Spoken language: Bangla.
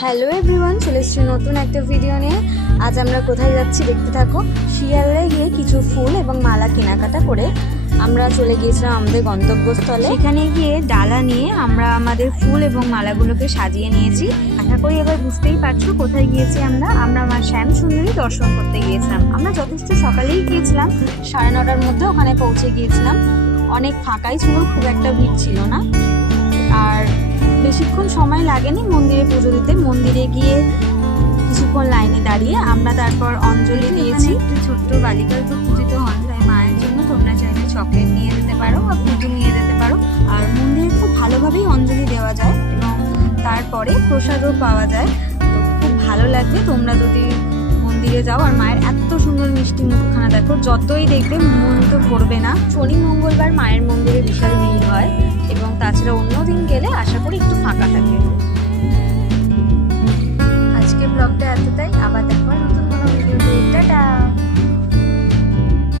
হ্যালো এভরিওয়ান, চলে এসেছি নতুন একটা ভিডিও নিয়ে। আজ আমরা কোথায় যাচ্ছি দেখতে থাকো। শিয়ালদায় গিয়ে কিছু ফুল এবং মালা কেনাকাটা করে আমরা চলে গিয়েছিলাম আমাদের গন্তব্যস্থলে। সেখানে গিয়ে ডালা নিয়ে আমরা আমাদের ফুল এবং মালাগুলোকে সাজিয়ে নিয়েছি। আশা করি এবার বুঝতেই পারছো কোথায় গিয়েছি আমরা আমার শ্যাম সুন্দরী দর্শন করতে গিয়েছিলাম। আমরা যথেষ্ট সকালেই গিয়েছিলাম, 9:30টার মধ্যে ওখানে পৌঁছে গিয়েছিলাম। অনেক ফাঁকাই ছিল, খুব একটা ভিড় ছিল না, আর বেশিক্ষণ সময় লাগেনি মন্দিরে পুজো দিতে। মন্দিরে গিয়ে কিছুক্ষণ লাইনে দাঁড়িয়ে আমরা তারপর অঞ্জলি দিয়েছি। একটু ছোট্ট বালিকার উপর পূজিত হন, তাই মায়ের জন্য তোমরা চাইলে চকলেট নিয়ে যেতে পারো বা পুজো নিয়ে যেতে পারো। আর মন্দিরে খুব ভালোভাবেই অঞ্জলি দেওয়া যায় এবং তারপরে প্রসাদও পাওয়া যায়। তো খুব ভালো লাগবে তোমরা যদি মন্দিরে যাও। আর মায়ের এত সুন্দর মিষ্টি মুখখানা দেখো, যতই দেখবে মন তো ভরবে না। শনি মঙ্গলবার মায়ের মন্দিরে বিশাল ভিড় হয় এবং তাছাড়া অন্য দিন গেলে আশা করি একটু ফাঁকা থাকে।